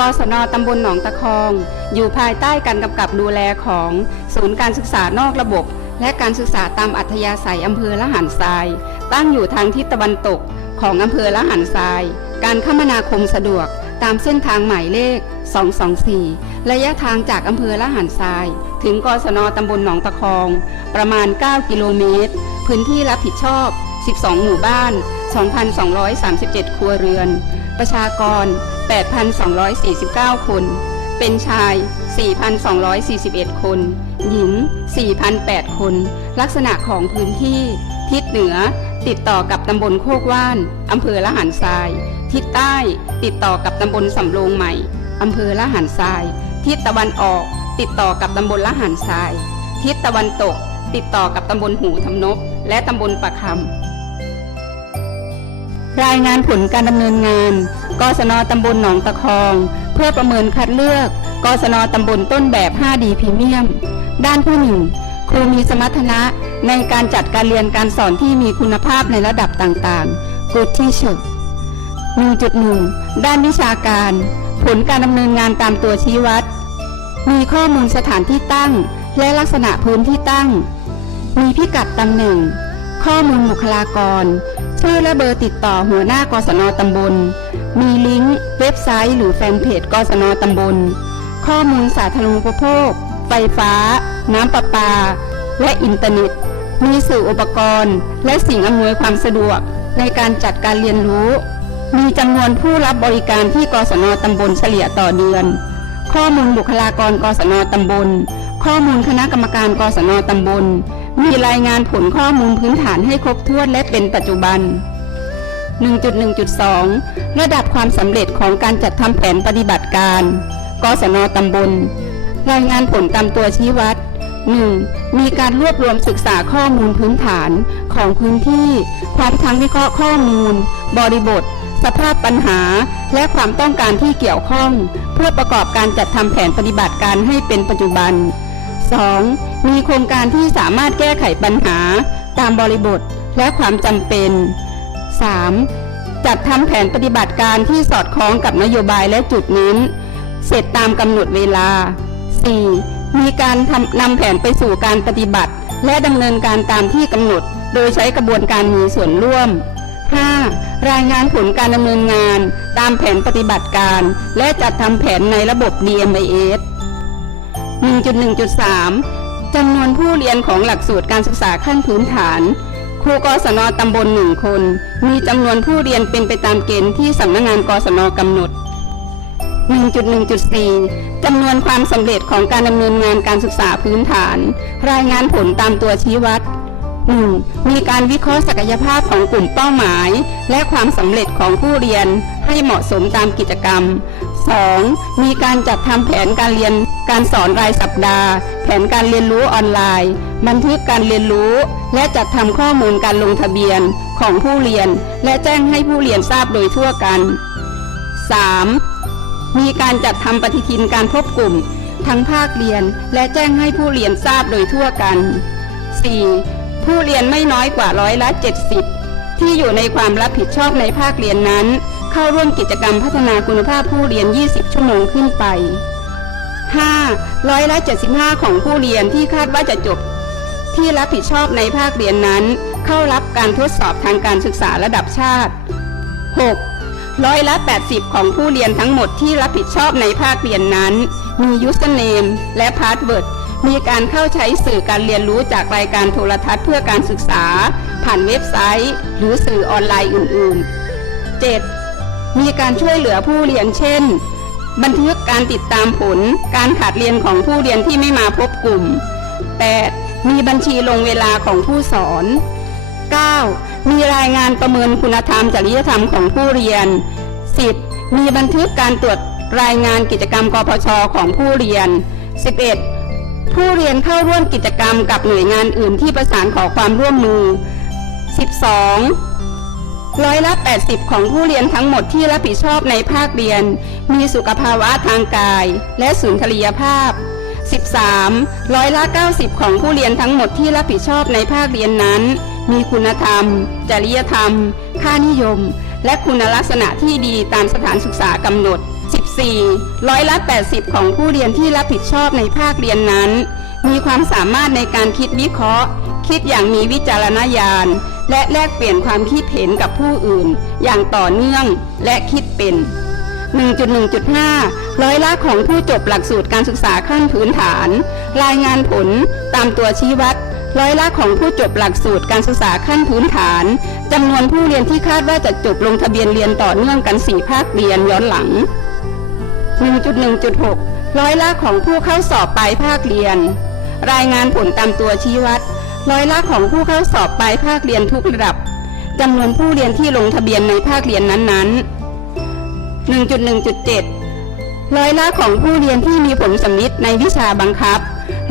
กศนตำบลหนองตะคอง อยู่ภายใต้การกำกับดูแลของศูนย์การศึกษานอกระบบ และการศึกษาตามอัธยาศัยอำเภอละหันทราย ตั้งอยู่ทางทิศตะวันตกของอำเภอละหันทราย การคมนาคมสะดวกตามเส้นทางหมายเลข 224 ระยะทางจากอำเภอละหันทราย ถึงกศนตำบลหนองตะคอง ประมาณ 9 กิโลเมตร พื้นที่รับผิดชอบ 12 หมู่บ้าน 2,237 ครัวเรือน ประชากร 8,249 คน เป็นชาย 4,241 คน หญิง 4,008 คน ลักษณะของพื้นที่ ทิศเหนือ ติดต่อกับตำบลโคกว่าน อำเภอละหันทราย ทิศใต้ ติดต่อกับตำบลสำโรงใหม่ อำเภอละหันทราย ทิศตะวันออก ติดต่อกับตำบลละหันทราย ทิศตะวันตก ติดต่อกับตำบลหูทำนบ และตำบลปะคำรายงานผลการดำเนินงาน กศนตำบลหนองตะคอง เพื่อประเมินคัดเลือกกศนตำบลต้นแบบ 5D พรีเมียม ด้านที่หนึ่งครูมีสมรรถนะในการจัดการเรียนการสอนที่มีคุณภาพในระดับต่างๆ Good Teacher 1.1 ด้านวิชาการ ผลการดำเนินงานตามตัวชี้วัด มีข้อมูลสถานที่ตั้ง และลักษณะพื้นที่ตั้ง มีพิกัดตำแหน่ง ข้อมูลบุคลากร ชื่อและเบอร์ติดต่อหัวหน้ากศนตำบล มีลิงก์เว็บไซต์หรือแฟนเพจกศนตำบล ข้อมูลสาธารณูปโภค ไฟฟ้า น้ำประปา และอินเทอร์เน็ต มีสื่ออุปกรณ์ และสิ่งอำนวยความสะดวกในการจัดการเรียนรู้ มีจำนวนผู้รับบริการที่กศนตำบลเฉลี่ยต่อเดือน ข้อมูลบุคลากรกศนตำบล ข้อมูลคณะกรรมการกศนตำบล มีรายงานผลข้อมูลพื้นฐานให้ครบถ้วนและเป็นปัจจุบัน 1.1.2 ระดับความสำเร็จของการจัดทำแผนปฏิบัติการ กศนตำบล รายงานผลตามตัวชี้วัด 1. มีการรวบรวมศึกษาข้อมูลพื้นฐานของพื้นที่ พร้อมทั้งวิเคราะห์ข้อมูล บริบท สภาพปัญหา และความต้องการที่เกี่ยวข้อง เพื่อประกอบการจัดทำแผนปฏิบัติการให้เป็นปัจจุบัน 2. มีโครงการที่สามารถแก้ไขปัญหา ตามบริบทและความจำเป็น 3. จัดทำแผนปฏิบัติการที่สอดคล้องกับนโยบายและจุดเน้น เสร็จตามกำหนดเวลา 4. มีการทำนำแผนไปสู่การปฏิบัติ และดำเนินการตามที่กำหนด โดยใช้กระบวนการมีส่วนร่วม 5. รายงานผลการดำเนินงาน ตามแผนปฏิบัติการ และจัดทำแผนในระบบ DMIS 1.1.3จำนวนผู้เรียนของหลักสูตรการศึกษาขั้นพื้นฐาน ครูกศนตำบลหนึ่งคน มีจำนวนผู้เรียนเป็นไปตามเกณฑ์ที่สำนักงานกศนกำหนด 1.1.4 จำนวนความสำเร็จของการดำเนินงานการศึกษาพื้นฐาน รายงานผลตามตัวชี้วัด 1. มีการวิเคราะห์ศักยภาพของกลุ่มเป้าหมาย และความสำเร็จของผู้เรียน ให้เหมาะสมตามกิจกรรม 2. มีการจัดทำแผนการเรียนการสอนรายสัปดาห์ แผนการเรียนรู้ออนไลน์ บันทึกการเรียนรู้ และจัดทำข้อมูลการลงทะเบียนของผู้เรียน และแจ้งให้ผู้เรียนทราบโดยทั่วกัน 3. มีการจัดทำปฏิทินการพบกลุ่ม ทั้งภาคเรียนและแจ้งให้ผู้เรียนทราบโดยทั่วกัน 4. ผู้เรียนไม่น้อยกว่าร้อยละ 70 ที่อยู่ในความรับผิดชอบในภาคเรียนนั้น เข้าร่วมกิจกรรมพัฒนาคุณภาพผู้เรียน 20 ชั่วโมงขึ้นไป 5. ร้อยละ 75 ของผู้เรียนที่คาดว่าจะจบ ที่รับผิดชอบในภาคเรียนนั้น เข้ารับการทดสอบทางการศึกษาระดับชาติ 6. ร้อยละ 80 ของผู้เรียนทั้งหมดที่รับผิดชอบในภาคเรียนนั้น มียูสเนมและพาสเวิร์ดมีการเข้าใช้สื่อการเรียนรู้จากรายการโทรทัศน์เพื่อการศึกษา ผ่านเว็บไซต์ หรือสื่อออนไลน์อื่น ๆ 7. มีการช่วยเหลือผู้เรียนเช่น บันทึกการติดตามผล การขาดเรียนของผู้เรียนที่ไม่มาพบกลุ่ม 8. มีบัญชีลงเวลาของผู้สอน 9. มีรายงานประเมินคุณธรรมจริยธรรมของผู้เรียน 10. มีบันทึกการตรวจรายงานกิจกรรมกพชของผู้เรียน 11. ผู้เรียนเข้าร่วมกิจกรรมกับหน่วยงานอื่นที่ประสานขอความร่วมมือ 12. ร้อยละ 80 ของผู้เรียนทั้งหมดที่รับผิดชอบในภาคเรียน มีสุขภาวะทางกาย และสุนทรียภาพ 13. ร้อยละ 90 ของผู้เรียนทั้งหมดที่รับผิดชอบในภาคเรียนนั้น มีคุณธรรม จริยธรรม ค่านิยม และคุณลักษณะที่ดีตามสถานศึกษากำหนด 4. ร้อยละ 80 ของผู้เรียนที่รับผิดชอบในภาคเรียนนั้น มีความสามารถในการคิดวิเคราะห์ คิดอย่างมีวิจารณญาณ และแลกเปลี่ยนความคิดเห็นกับผู้อื่น อย่างต่อเนื่องและคิดเป็น 1.1.5 ร้อยละของผู้จบหลักสูตรการศึกษาขั้นพื้นฐาน รายงานผลตามตัวชี้วัด ร้อยละของผู้จบหลักสูตรการศึกษาขั้นพื้นฐานจำนวนผู้เรียนที่คาดว่าจะจบลงทะเบียนเรียนต่อเนื่องกัน 4 ภาคเรียนย้อนหลัง 1.1.6 ร้อยละของผู้เข้าสอบปลายภาคเรียน รายงานผลตามตัวชี้วัด ร้อยละของผู้เข้าสอบปลายภาคเรียนทุกระดับจำนวนผู้เรียนที่ลงทะเบียนในภาคเรียนนั้นๆ 1.1.7 ร้อยละของผู้เรียนที่มีผลสำนิดในวิชาบังคับ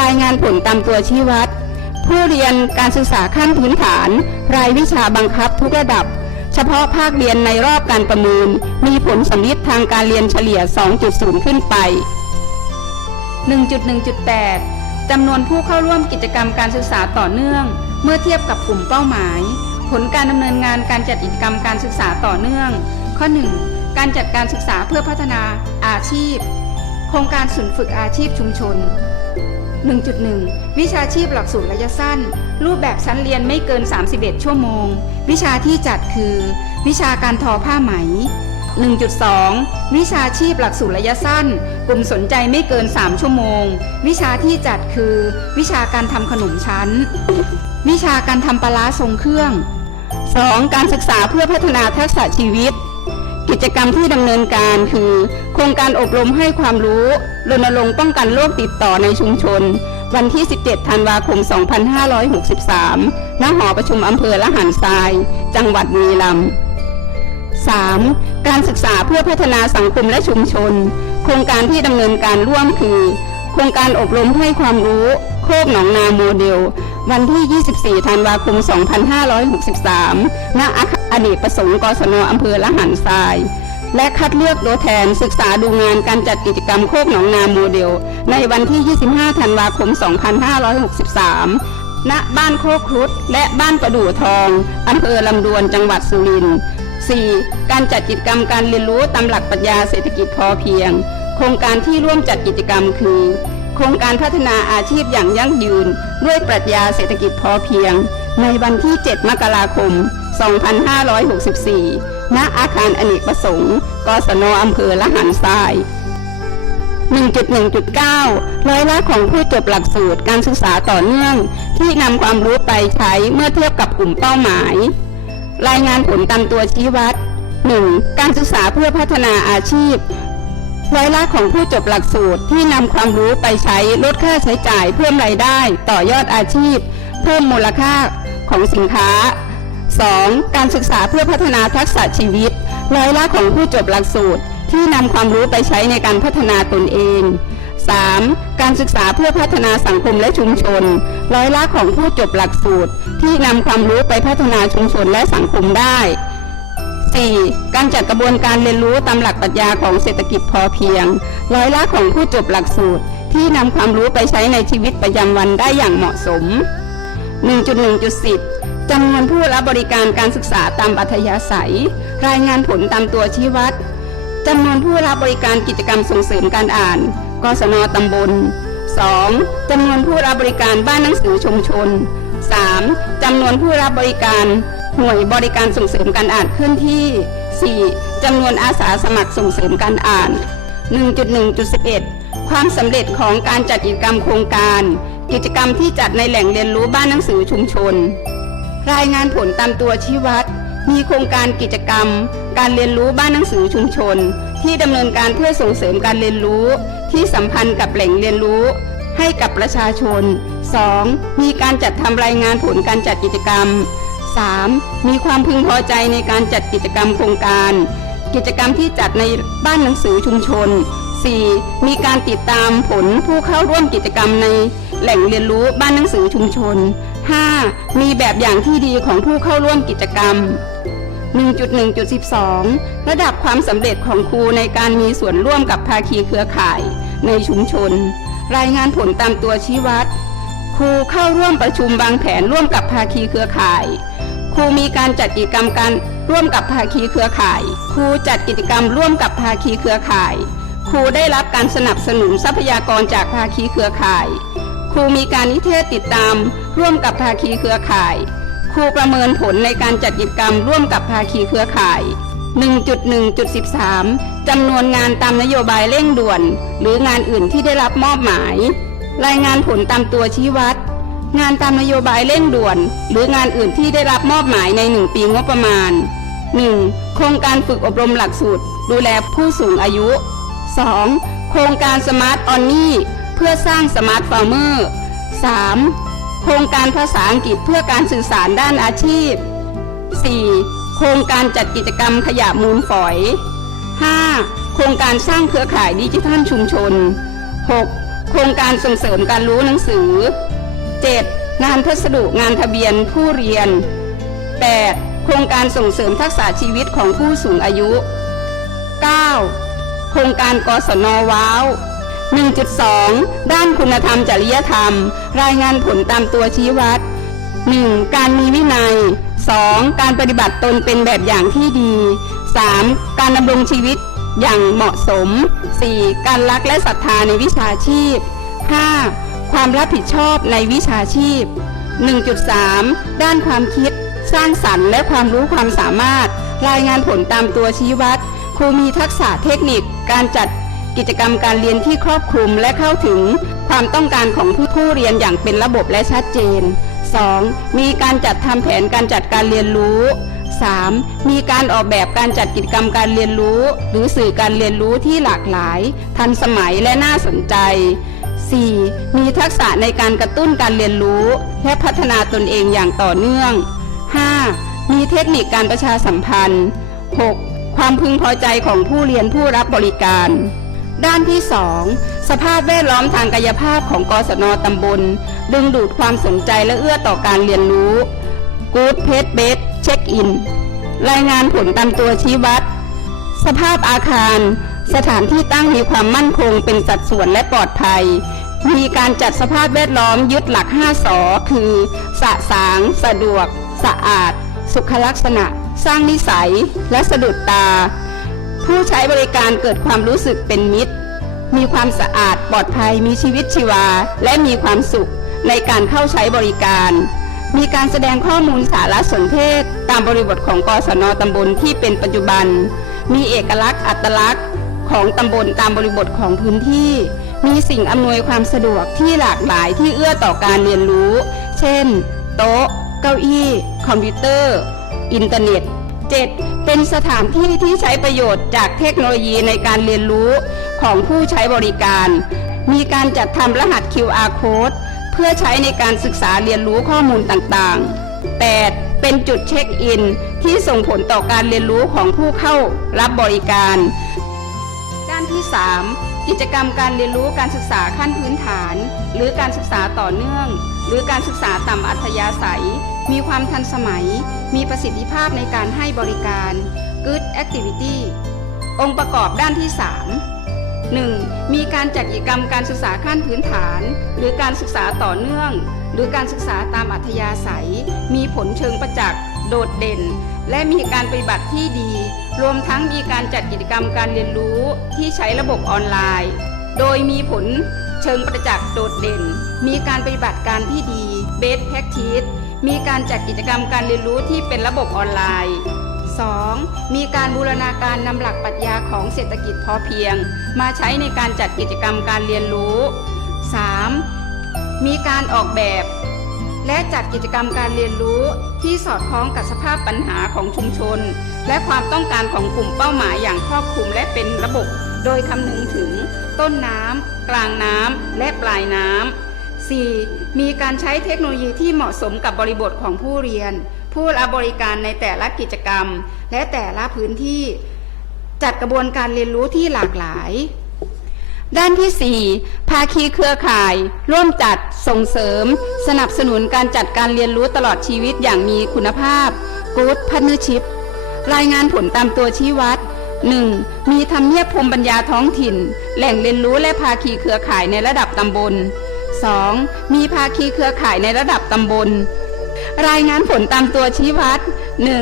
รายงานผลตามตัวชี้วัด ผู้เรียนการศึกษาขั้นพื้นฐาน รายวิชาบังคับทุกระดับ เฉพาะภาคเรียนในรอบการประเมินมีผลสำลิดทางการเรียนเฉลี่ย 2.0 ขึ้นไป 1.1.8 จำนวนผู้เข้าร่วมกิจกรรมการศึกษาต่อเนื่อง เมื่อเทียบกับกลุ่มเป้าหมาย ผลการดำเนินงานการจัดกิจกรรมการศึกษาต่อเนื่อง ข้อ 1 การจัดการศึกษาเพื่อพัฒนาอาชีพ โครงการศูนย์ฝึกอาชีพชุมชน 1.1 วิชาชีพหลักสูตรระยะสั้น รูปแบบชั้นเรียนไม่เกิน 31 ชั่วโมง วิชาที่จัดคือ วิชาการทอผ้าไหม 1.2 วิชาชีพหลักสูตรระยะสั้น กลุ่มสนใจไม่เกิน 3 ชั่วโมง วิชาที่จัดคือ วิชาการทำขนมชั้น วิชาการทำปลาทรงเครื่อง 2. การศึกษาเพื่อพัฒนาทักษะชีวิต กิจกรรมที่ดำเนินการคือ โครงการอบรมให้ความรู้รณรงค์ป้องกันโรคติดต่อในชุมชน วันที่ 17 ธันวาคม 2563 ณ หอประชุมอำเภอละหันทราย จังหวัดบุรีรัมย์ 3. การศึกษาเพื่อพัฒนาสังคมและชุมชน โครงการที่ดำเนินการร่วมคือ โครงการอบรมให้ความรู้โคกหนองนาโมเดล วันที่ 24 ธันวาคม 2563ณอาคารอเนกประสงค์ กศนอำเภอละหันทราย และคัดเลือกตัวแทนศึกษาดูงานการจัดกิจกรรมโคกหนองนาโมเดล ในวันที่ 25 ธันวาคม 2563 ณ บ้านโคกครุฑและบ้านประดู่ทอง อำเภอลำดวน จังหวัดสุรินทร์ 4. การจัดกิจกรรมการเรียนรู้ตามหลักปรัชญาเศรษฐกิจพอเพียง โครงการที่ร่วมจัดกิจกรรมคือ โครงการพัฒนาอาชีพอย่างยั่งยืน ด้วยปรัชญาเศรษฐกิจพอเพียง ในวันที่ 7 มกราคม 2564 ณ อาคารอเนกประสงค์กศนอำเภอละหันทราย 1.1.9 ร้อยละของผู้จบหลักสูตรการศึกษาต่อเนื่อง ที่นำความรู้ไปใช้เมื่อเทียบกับกลุ่มเป้าหมาย รายงานผลตามตัวชี้วัด 1. การศึกษาเพื่อพัฒนาอาชีพร้อยละของผู้จบหลักสูตรที่นำความรู้ไปใช้ลดค่าใช้จ่ายเพิ่มรายได้ต่อยอดอาชีพ เพิ่มมูลค่าของสินค้า 2. การศึกษาเพื่อพัฒนาทักษะชีวิตร้อยละของผู้จบหลักสูตรที่นำความรู้ไปใช้ในการพัฒนาตนเอง 3. การศึกษาเพื่อพัฒนาสังคมและชุมชน ร้อยละของผู้จบหลักสูตร ที่นำความรู้ไปพัฒนาชุมชนและสังคมได้ 4. การจัดกระบวนการเรียนรู้ตามหลักปรัชญาของเศรษฐกิจพอเพียง ร้อยละของผู้จบหลักสูตร ที่นำความรู้ไปใช้ในชีวิตประจำวันได้อย่างเหมาะสม 1.1.10 จำนวนผู้รับบริการการศึกษาตามอัธยาศัย รายงานผลตามตัวชี้วัดจำนวนผู้รับบริการกิจกรรมส่งเสริมการอ่าน กศนตำบล 2. จำนวนผู้รับบริการบ้านหนังสือชุมชน 3. จำนวนผู้รับบริการหน่วยบริการส่งเสริมการอ่านเคลื่อนที่ 4. จำนวนอาสาสมัครส่งเสริมการอ่าน 1.1.11 ความสำเร็จของการจัดกิจกรรมโครงการ กิจกรรมที่จัดในแหล่งเรียนรู้บ้านหนังสือชุมชน รายงานผลตามตัวชี้วัด มีโครงการกิจกรรม การเรียนรู้บ้านหนังสือชุมชน ที่ดำเนินการเพื่อส่งเสริมการเรียนรู้ที่สัมพันธ์กับแหล่งเรียนรู้ให้กับประชาชน 2. มีการจัดทำรายงานผลการจัดกิจกรรม 3. มีความพึงพอใจในการจัดกิจกรรมโครงการ กิจกรรมที่จัดในบ้านหนังสือชุมชน 4. มีการติดตามผลผู้เข้าร่วมกิจกรรมในแหล่งเรียนรู้บ้านหนังสือชุมชน 5. มีแบบอย่างที่ดีของผู้เข้าร่วมกิจกรรม 1.1.12 ระดับความสำเร็จของครูในการมีส่วนร่วมกับภาคีเครือข่ายในชุมชน รายงานผลตามตัวชี้วัด ครูเข้าร่วมประชุมวางแผนร่วมกับภาคีเครือข่าย ครูมีการจัดกิจกรรมการร่วมกับภาคีเครือข่าย ครูจัดกิจกรรมร่วมกับภาคีเครือข่าย ครูได้รับการสนับสนุนทรัพยากรจากภาคีเครือข่าย ครูมีการนิเทศติดตามร่วมกับภาคีเครือข่าย ครูประเมินผลในการจัดกิจกรรมร่วมกับภาคีเครือข่าย 1.1.13 จำนวนงานตามนโยบายเร่งด่วน หรืองานอื่นที่ได้รับมอบหมาย รายงานผลตามตัวชี้วัด งานตามนโยบายเร่งด่วน หรืองานอื่นที่ได้รับมอบหมายใน 1 ปีงบประมาณ 1. โครงการฝึกอบรมหลักสูตร ดูแลผู้สูงอายุ 2. โครงการสมาร์ทออนนี่เพื่อสร้างสมาร์ทฟาร์มเมอร์ 3. โครงการภาษาอังกฤษเพื่อการสื่อสารด้านอาชีพ 4. โครงการจัดกิจกรรมขยะมูลฝอย 5. โครงการสร้างเครือข่ายดิจิทัลชุมชน 6. โครงการส่งเสริมการรู้หนังสือ 7. งานพัสดุงานทะเบียนผู้เรียน 8. โครงการส่งเสริมทักษะชีวิตของผู้สูงอายุ 9. โครงการกศนว้าว 1.2 ด้านคุณธรรมจริยธรรม รายงานผลตามตัวชี้วัด 1. การมีวินัย 2. การปฏิบัติตนเป็นแบบอย่างที่ดี 3. การดำรงชีวิตอย่างเหมาะสม 4. การรักและศรัทธาในวิชาชีพ 5. ความรับผิดชอบในวิชาชีพ 1.3 ด้านความคิด สร้างสรรค์และความรู้ความสามารถ รายงานผลตามตัวชี้วัด ครูมีทักษะเทคนิค การจัด กิจกรรมการเรียนที่ครอบคลุมและเข้าถึงความต้องการของผู้ผู้เรียนอย่างเป็นระบบและชัดเจน 2. มีการจัดทำแผนการจัดการเรียนรู้ 3. มีการออกแบบการจัดกิจกรรมการเรียนรู้ หรือสื่อการเรียนรู้ที่หลากหลาย ทันสมัยและน่าสนใจ 4. มีทักษะในการกระตุ้นการเรียนรู้ และพัฒนาตนเองอย่างต่อเนื่อง 5. มีเทคนิคการประชาสัมพันธ์ 6. ความพึงพอใจของผู้เรียนผู้รับบริการ ด้านที่ 2 สภาพแวดล้อมทางกายภาพของกศนตำบล ดึงดูดความสนใจและเอื้อต่อการเรียนรู้ Good p a c e Base Check In รายงานผลตามตัวชี้วัด สภาพอาคาร สถานที่ตั้งมีความมั่นคงเป็นสัดส่วนและปลอดภัย มีการจัดสภาพแวดล้อมยึดหลัก 5สอคือสะสาง สะดวก สะอาด สุขลักษณะ สร้างนิสัย และสะดุดตา ผู้ใช้บริการเกิดความรู้สึกเป็นมิตร มีความสะอาดปลอดภัยมีชีวิตชีวา และมีความสุขในการเข้าใช้บริการ มีการแสดงข้อมูลสารสนเทศ ตามบริบทของกศนตำบลที่เป็นปัจจุบัน มีเอกลักษณ์อัตลักษณ์ของตำบลตามบริบทของพื้นที่ มีสิ่งอำนวยความสะดวกที่หลากหลายที่เอื้อต่อการเรียนรู้ เช่น โต๊ะ เก้าอี้ คอมพิวเตอร์ อินเทอร์เน็ต 7. เป็นสถานที่ที่ใช้ประโยชน์จากเทคโนโลยีในการเรียนรู้ของผู้ใช้บริการ มีการจัดทำรหัส QR code เพื่อใช้ในการศึกษาเรียนรู้ข้อมูลต่างๆ 8. เป็นจุดเช็คอินที่ส่งผลต่อการเรียนรู้ของผู้เข้ารับบริการ ด้านที่ 3 กิจกรรมการเรียนรู้การศึกษาขั้นพื้นฐาน หรือการศึกษาต่อเนื่อง หรือการศึกษาตามอัธยาศัย มีความทันสมัย มีประสิทธิภาพในการให้บริการ Good Activity องค์ประกอบด้านที่ 3 1. มีการจัดกิจกรรมการศึกษาขั้นพื้นฐาน หรือการศึกษาต่อเนื่อง หรือการศึกษาตามอัธยาศัย มีผลเชิงประจักษ์ โดดเด่น และมีการปฏิบัติที่ดี รวมทั้งมีการจัดกิจกรรมการเรียนรู้ที่ใช้ระบบออนไลน์ โดยมีผลเชิงประจักษ์โดดเด่น มีการปฏิบัติการที่ดี Best Practice มีการจัดกิจกรรมการเรียนรู้ที่เป็นระบบออนไลน์ 2. มีการบูรณาการนำหลักปรัชญาของเศรษฐกิจพอเพียง มาใช้ในการจัดกิจกรรมการเรียนรู้ 3. มีการออกแบบ และจัดกิจกรรมการเรียนรู้ที่สอดคล้องกับสภาพปัญหาของชุมชน และความต้องการของกลุ่มเป้าหมายอย่างครอบคลุมและเป็นระบบ โดยคำนึงถึงต้นน้ำกลางน้ำและปลายน้ำ 4. มีการใช้เทคโนโลยีที่เหมาะสมกับบริบทของผู้เรียน ผู้รับบริการในแต่ละกิจกรรม และแต่ละพื้นที่จัดกระบวนการเรียนรู้ที่หลากหลาย ด้านที่ 4 ภาคีเครือข่าย ร่วมจัดส่งเสริม สนับสนุนการจัดการเรียนรู้ตลอดชีวิตอย่างมีคุณภาพ Good Partnership รายงานผลตามตัวชี้วัด 1. มีทำเนียบภูมิปัญญาท้องถิ่น แหล่งเรียนรู้และภาคีเครือข่ายในระดับตำบล 2. มีภาคีเครือข่ายในระดับตำบล รายงานผลตามตัวชี้วัด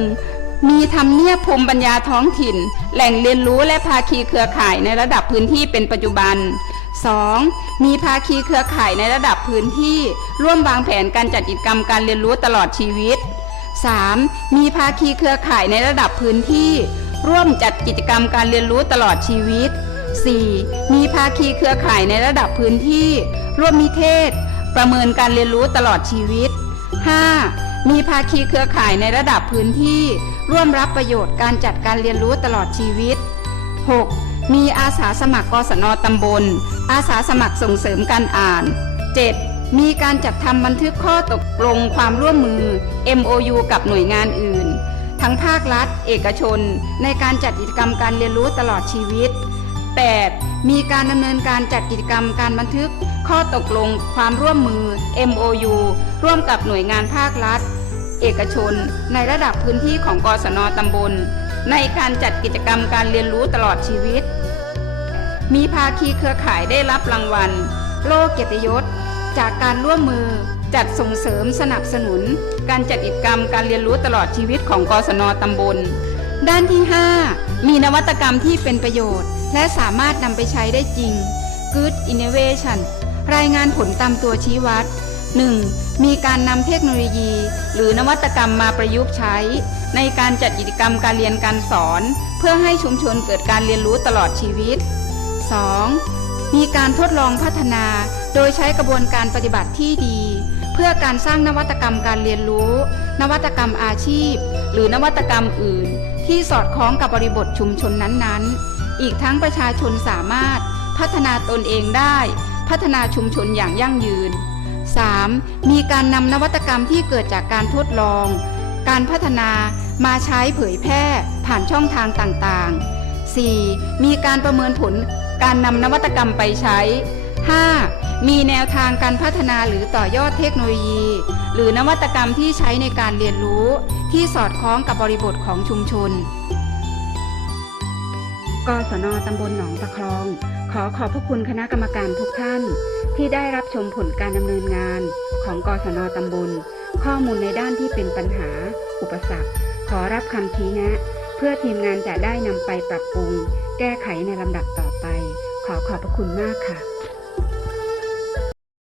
1. มีทำเนียบภูมิปัญญาท้องถิ่น แหล่งเรียนรู้และภาคีเครือข่ายในระดับพื้นที่เป็นปัจจุบัน 2. มีภาคีเครือข่ายในระดับพื้นที่ ร่วมวางแผนการจัดกิจกรรมการเรียนรู้ตลอดชีวิต 3. มีภาคีเครือข่ายในระดับพื้นที่ ร่วมจัดกิจกรรมการเรียนรู้ตลอดชีวิต 4. มีภาคีเครือข่ายในระดับพื้นที่ ร่วมนิเทศ ประเมินการเรียนรู้ตลอดชีวิต 5. มีภาคีเครือข่ายในระดับพื้นที่ ร่วมรับประโยชน์การจัดการเรียนรู้ตลอดชีวิต 6. มีอาสาสมัครกศนตำบล อาสาสมัครส่งเสริมการอ่าน 7. มีการจัดทำบันทึกข้อตกลงความร่วมมือ MOU กับหน่วยงานอื่น ทั้งภาครัฐ เอกชน ในการจัดกิจกรรมการเรียนรู้ตลอดชีวิต 8. มีการดำเนินการจัดกิจกรรมการบันทึก ข้อตกลงความร่วมมือ MOU ร่วมกับหน่วยงานภาครัฐ เอกชน ในระดับพื้นที่ของกศนตำบล ในการจัดกิจกรรมการเรียนรู้ตลอดชีวิต มีภาคีเครือข่ายได้รับรางวัล โลกเกียรติยศ จากการร่วมมือจัดส่งเสริมสนับสนุน การจัดกิจกรรมการเรียนรู้ตลอดชีวิตของกศนตำบล ด้านที่ 5 มีนวัตกรรมที่เป็นประโยชน์ และสามารถนำไปใช้ได้จริง Good Innovation รายงานผลตามตัวชี้วัด 1. มีการนำเทคโนโลยี หรือนวัตกรรมมาประยุกต์ใช้ ในการจัดกิจกรรมการเรียนการสอน เพื่อให้ชุมชนเกิดการเรียนรู้ตลอดชีวิต 2. มีการทดลองพัฒนา โดยใช้กระบวนการปฏิบัติที่ดี เพื่อการสร้างนวัตกรรมการเรียนรู้ นวัตกรรมอาชีพ หรือนวัตกรรมอื่น ที่สอดคล้องกับบริบทชุมชนนั้นๆ อีกทั้งประชาชนสามารถพัฒนาตนเองได้ พัฒนาชุมชนอย่างยั่งยืน 3. มีการนำนวัตกรรมที่เกิดจากการทดลอง การพัฒนามาใช้เผยแพร่ผ่านช่องทางต่างๆ 4. มีการประเมินผลการนำนวัตกรรมไปใช้ 5. มีแนวทางการพัฒนาหรือต่อยอดเทคโนโลยี หรือนวัตกรรมที่ใช้ในการเรียนรู้ที่สอดคล้องกับบริบทของชุมชน กศนตำบลหนองตะครอง ขอขอบพระคุณคณะกรรมการทุกท่าน ที่ได้รับชมผลการดำเนินงานของกศนตำบล ข้อมูลในด้านที่เป็นปัญหา อุปสรรค ขอรับคำชี้แนะ เพื่อทีมงานจะได้นำไปปรับปรุง แก้ไขในลำดับต่อไป ขอขอบพระคุณมากค่ะ